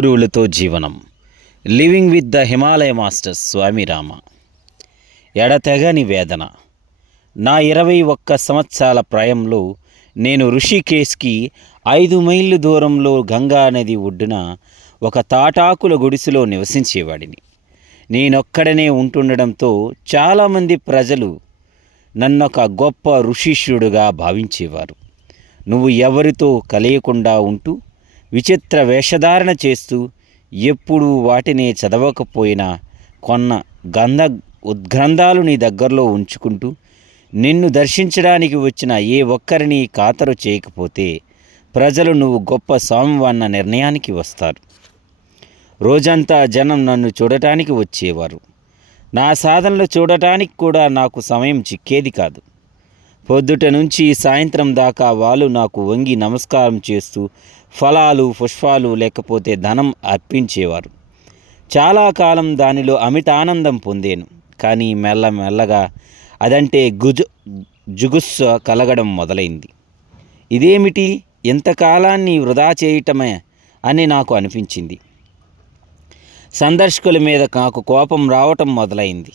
గురువులతో జీవనం. Living with the Himalaya masters Swami Rama ఎడతెగని వేదన. నా ఇరవై ఒక్క సంవత్సరాల ప్రాయంలో నేను ఋషికేశ్కి ఐదు మైళ్ళు దూరంలో గంగా నది ఒడ్డున ఒక తాటాకుల గుడిసెలో నివసించేవాడిని. నేనొక్కడనే ఉంటుండడంతో చాలామంది ప్రజలు నన్నొక గొప్ప ఋషిష్యుడుగా భావించేవారు. నువ్వు ఎవరితో కలయకుండా ఉంటూ విచిత్ర వేషధారణ చేస్తూ ఎప్పుడూ వాటిని చదవకపోయినా కొన్న గంధ ఉద్గ్రంథాలు నీ దగ్గరలో ఉంచుకుంటూ నిన్ను దర్శించడానికి వచ్చిన ఏ ఒక్కరిని ఖాతరు చేయకపోతే ప్రజలు నువ్వు గొప్ప స్వామి అన్న నిర్ణయానికి వస్తారు. రోజంతా జనం నన్ను చూడటానికి వచ్చేవారు. నా సాధనలు చూడటానికి కూడా నాకు సమయం చిక్కేది కాదు. పొద్దుట నుంచి సాయంత్రం దాకా వాళ్ళు నాకు వంగి నమస్కారం చేస్తూ ఫలాలు పుష్పాలు లేకపోతే ధనం అర్పించేవారు. చాలా కాలం దానిలో అమిత ఆనందం పొందాను. కానీ మెల్లమెల్లగా అదంటే గుజు జుగుస్స కలగడం మొదలైంది. ఇదేమిటి? ఇంతకాలాన్ని వృధా చేయటమే అని నాకు అనిపించింది. సందర్శకుల మీద నాకు కోపం రావటం మొదలైంది.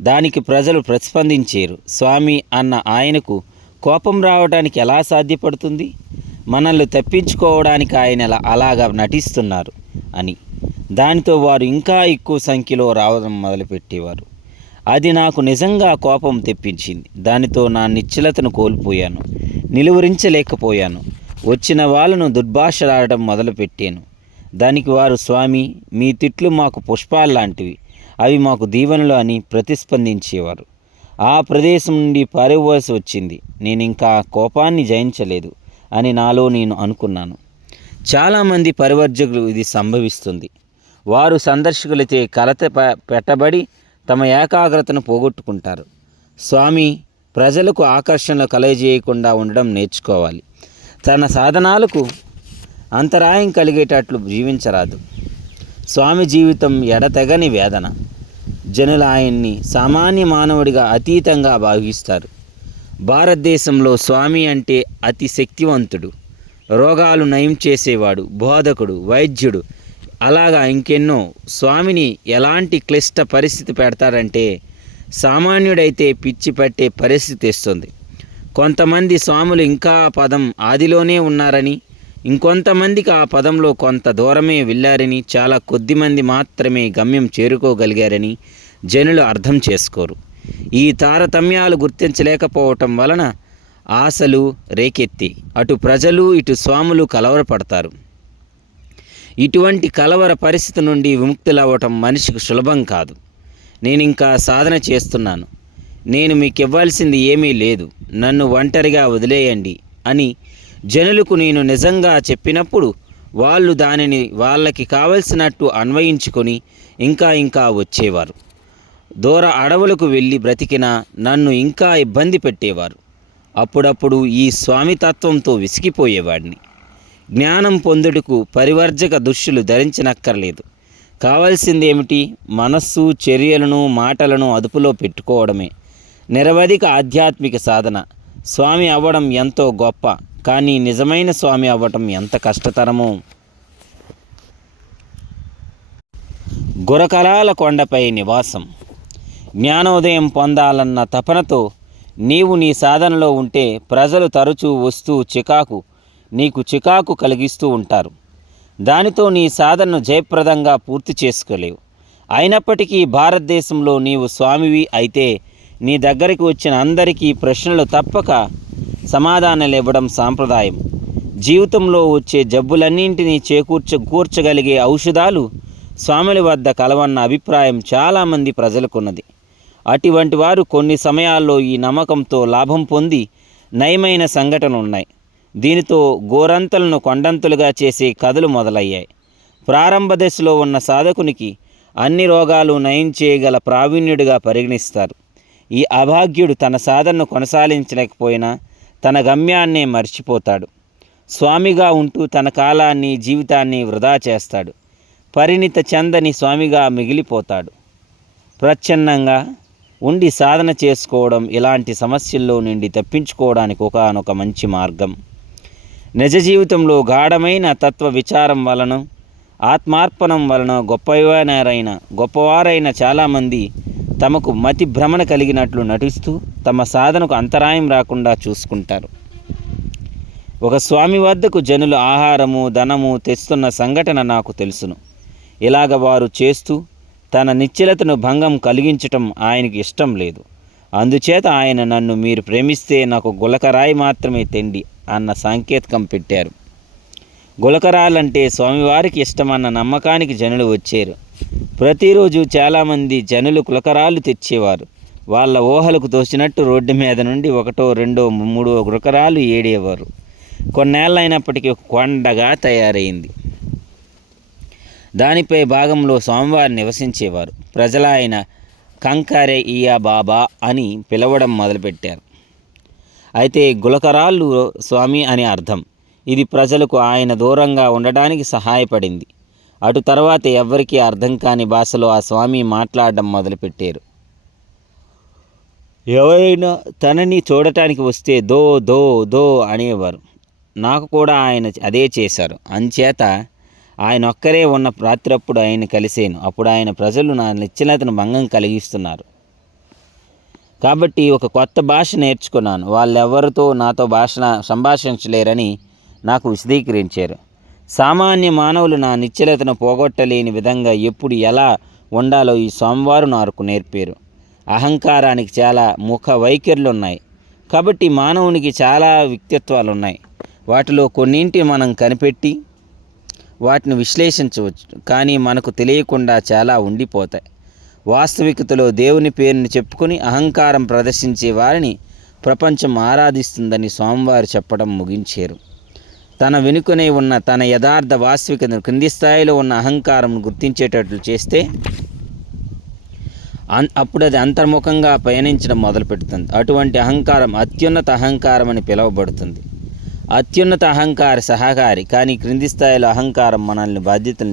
దానికి ప్రజలు ప్రతిస్పందించారు స్వామి అన్న ఆయనకు కోపం రావడానికి ఎలా సాధ్యపడుతుంది? మనల్ని తప్పించుకోవడానికి ఆయన అలాగా నటిస్తున్నారు అని. దానితో వారు ఇంకా ఎక్కువ సంఖ్యలో రావడం మొదలుపెట్టేవారు. అది నాకు నిజంగా కోపం తెప్పించింది. దానితో నా నిశ్చలతను కోల్పోయాను. నిలువరించలేకపోయాను. వచ్చిన వాళ్ళను దుర్భాషలాడడం మొదలుపెట్టాను. దానికి వారు స్వామి మీ తిట్లు మాకు పుష్పాలు లాంటివి అవి మాకు దీవెనలు అని ప్రతిస్పందించేవారు. ఆ ప్రదేశం నుండి పారేవలసి వచ్చింది. నేను ఇంకా కోపాన్ని జయించలేదు. అని నాలో నేను అనుకున్నాను. చాలామంది పరివర్జకులు ఇది సంభవిస్తుంది. వారు సందర్శకులైతే కలత ప- పెట్టబడి తమ ఏకాగ్రతను పోగొట్టుకుంటారు. స్వామి ప్రజలకు ఆకర్షణలు కలగజేయకుండా ఉండడం నేర్చుకోవాలి. తన సాధనాలకు అంతరాయం కలిగేటట్లు జీవించరాదు. స్వామి జీవితం ఎడతెగని వేదన. జనులు ఆయన్ని సామాన్య మానవుడిగా అతీతంగా భావిస్తారు. భారతదేశంలో స్వామి అంటే అతి శక్తివంతుడు. రోగాలు నయం చేసేవాడు బోధకుడు వైద్యుడు. అలాగా ఇంకెన్నో. స్వామిని ఎలాంటి క్లిష్ట పరిస్థితి పెడతాడంటే సామాన్యుడైతే పిచ్చి పట్టే పరిస్థితి ఇస్తుంది కొంతమంది స్వాములు ఇంకా ఆ పదం ఆదిలోనే ఉన్నారని ఇంకొంతమందికి ఆ పదంలో కొంత దూరమే వెళ్ళారని చాలా కొద్ది మంది మాత్రమే గమ్యం చేరుకోగలిగారని జనులు అర్థం చేసుకోరు. ఈ తారతమ్యాలు గుర్తించలేకపోవటం వలన ఆశలు రేకెత్తి అటు ప్రజలు ఇటు స్వాములు కలవరపడతారు. ఇటువంటి కలవర పరిస్థితి నుండి విముక్తులవ్వటం మనిషికి సులభం కాదు. నేను ఇంకా సాధన చేస్తున్నాను. నేను మీకు ఇవ్వాల్సింది ఏమీ లేదు. నన్ను ఒంటరిగా వదిలేయండి అని జనులకు నేను నిజంగా చెప్పినప్పుడు వాళ్ళు దానిని వాళ్ళకి కావలసినట్టు అన్వయించుకొని ఇంకా ఇంకా వచ్చేవారు. దూర అడవులకు వెళ్ళి బ్రతికిన నన్ను ఇంకా ఇబ్బంది పెట్టేవారు. అప్పుడప్పుడు ఈ స్వామితత్వంతో విసిగిపోయేవాడిని. జ్ఞానం పొందుటకు పరివర్జక దుష్యులు ధరించనక్కర్లేదు. కావాల్సిందేమిటి? మనస్సు చర్యలను మాటలను అదుపులో పెట్టుకోవడమే. నిరవధిక ఆధ్యాత్మిక సాధన. స్వామి అవ్వడం ఎంతో గొప్ప కానీ నిజమైన స్వామి అవ్వటం ఎంత కష్టతరమో. గురకలాల కొండపై నివాసం. జ్ఞానోదయం పొందాలన్న తపనతో నీవు నీ సాధనలో ఉంటే ప్రజలు తరచూ వస్తూ చికాకు నీకు చికాకు కలిగిస్తూ ఉంటారు. దానితో నీ సాధనను జయప్రదంగా పూర్తి చేసుకోలేవు. అయినప్పటికీ భారతదేశంలో నీవు స్వామివి అయితే నీ దగ్గరికి వచ్చిన అందరికీ ప్రశ్నలు తప్పక సమాధానాలు ఇవ్వడం సాంప్రదాయం. జీవితంలో వచ్చే జబ్బులన్నింటినీ చేకూర్చ కూర్చగలిగే ఔషధాలు స్వాముల వద్ద కలవన్న అభిప్రాయం చాలామంది ప్రజలకున్నది. అటువంటి వారు కొన్ని సమయాల్లో ఈ నమ్మకంతో లాభం పొంది నయమైన సంఘటనలు ఉన్నాయి దీనితో గోరంతలను కొండంతులుగా చేసే కథలు మొదలయ్యాయి. ప్రారంభ దశలో ఉన్న సాధకునికి అన్ని రోగాలు నయం చేయగల ప్రావీణ్యుడిగా పరిగణిస్తారు. ఈ అభాగ్యుడు తన సాధనను కొనసాగించలేకపోయినా తన గమ్యాన్నే మర్చిపోతాడు. స్వామిగా ఉంటూ తన కాలాన్ని జీవితాన్ని వృధా చేస్తాడు. పరిణిత చందని స్వామిగా మిగిలిపోతాడు. ప్రచ్ఛన్నంగా ఉండి సాధన చేసుకోవడం ఇలాంటి సమస్యల్లో నుండి తప్పించుకోవడానికి ఒకనొక మంచి మార్గం. నిజ జీవితంలో గాఢమైన తత్వ విచారం వలన ఆత్మార్పణం వలన గొప్పవారైన గొప్పవారైన చాలామంది తమకు మతి భ్రమణ కలిగినట్లు నటిస్తూ తమ సాధనకు అంతరాయం రాకుండా చూసుకుంటారు. ఒక స్వామి వద్దకు జనులు ఆహారము ధనము తెస్తున్న సంఘటన నాకు తెలుసును. ఇలాగ వారు చేస్తూ తన నిశ్చలతను భంగం కలిగించటం ఆయనకి ఇష్టం లేదు. అందుచేత ఆయన నన్ను మీరు ప్రేమిస్తే నాకు గులకరాయి మాత్రమే తెండి అన్న సంకేతకం పెట్టారు. గులకరాలంటే స్వామివారికి ఇష్టమన్న నమ్మకానికి జనులు వచ్చారు. ప్రతిరోజు చాలామంది జనులు గులకరాలు తెచ్చేవారు. వాళ్ళ ఊహలకు తోచినట్టు రోడ్డు మీద నుండి ఒకటో రెండో మూడో గులకరాలు ఏడేవారు. కొన్నేళ్ళైనప్పటికీ కొండగా తయారైంది. దానిపై భాగంలో స్వామివారు నివసించేవారు. ప్రజల ఆయన కంకరే ఇయా బాబా అని పిలవడం మొదలుపెట్టారు. అయితే గులకరాళ్ళు స్వామి అనే అర్థం. ఇది ప్రజలకు ఆయన దూరంగా ఉండడానికి సహాయపడింది. అటు తర్వాత ఎవ్వరికీ అర్థం కాని భాషలో ఆ స్వామి మాట్లాడడం మొదలుపెట్టారు. ఎవరైనా తనని చూడటానికి వస్తే దో దో దో అనేవారు. నాకు కూడా ఆయన అదే చేశారు. అంచేత ఆయన ఒక్కరే ఉన్న రాత్రప్పుడు ఆయన కలిసేను. అప్పుడు ఆయన ప్రజలు నా నిశ్చలతను భంగం కలిగిస్తున్నారు. కాబట్టి ఒక కొత్త భాష నేర్చుకున్నాను. వాళ్ళెవరితో నాతో భాష సంభాషించలేరని నాకు విశదీకరించారు. సామాన్య మానవులు నా నిశ్చలతను పోగొట్టలేని విధంగా ఎప్పుడు ఎలా ఉండాలో ఈ సోమవారం నాకు నేర్పారు. అహంకారానికి చాలా ముఖ వైఖరులు ఉన్నాయి కాబట్టి మానవునికి చాలా వ్యక్తిత్వాలు ఉన్నాయి వాటిలో కొన్నింటి మనం కనిపెట్టి వాటిని విశ్లేషించవచ్చు కానీ మనకు తెలియకుండా చాలా ఉండిపోతాయి. వాస్తవికతలో దేవుని పేరును చెప్పుకొని అహంకారం ప్రదర్శించే వారిని ప్రపంచం ఆరాధిస్తుందని స్వామివారు చెప్పడం ముగించారు. తన వెనుకనే ఉన్న తన యథార్థ వాస్తవికతను క్రింది స్థాయిలో ఉన్న అహంకారం గుర్తించేటట్లు చేస్తే అప్పుడు అది అంతర్ముఖంగా పయనించడం మొదలుపెడుతుంది. అటువంటి అహంకారం అత్యున్నత అహంకారం అని పిలువబడుతుంది. అత్యున్నత అహంకార సహకారి కానీ క్రింది స్థాయిలో అహంకారం మనల్ని బాధ్యతలు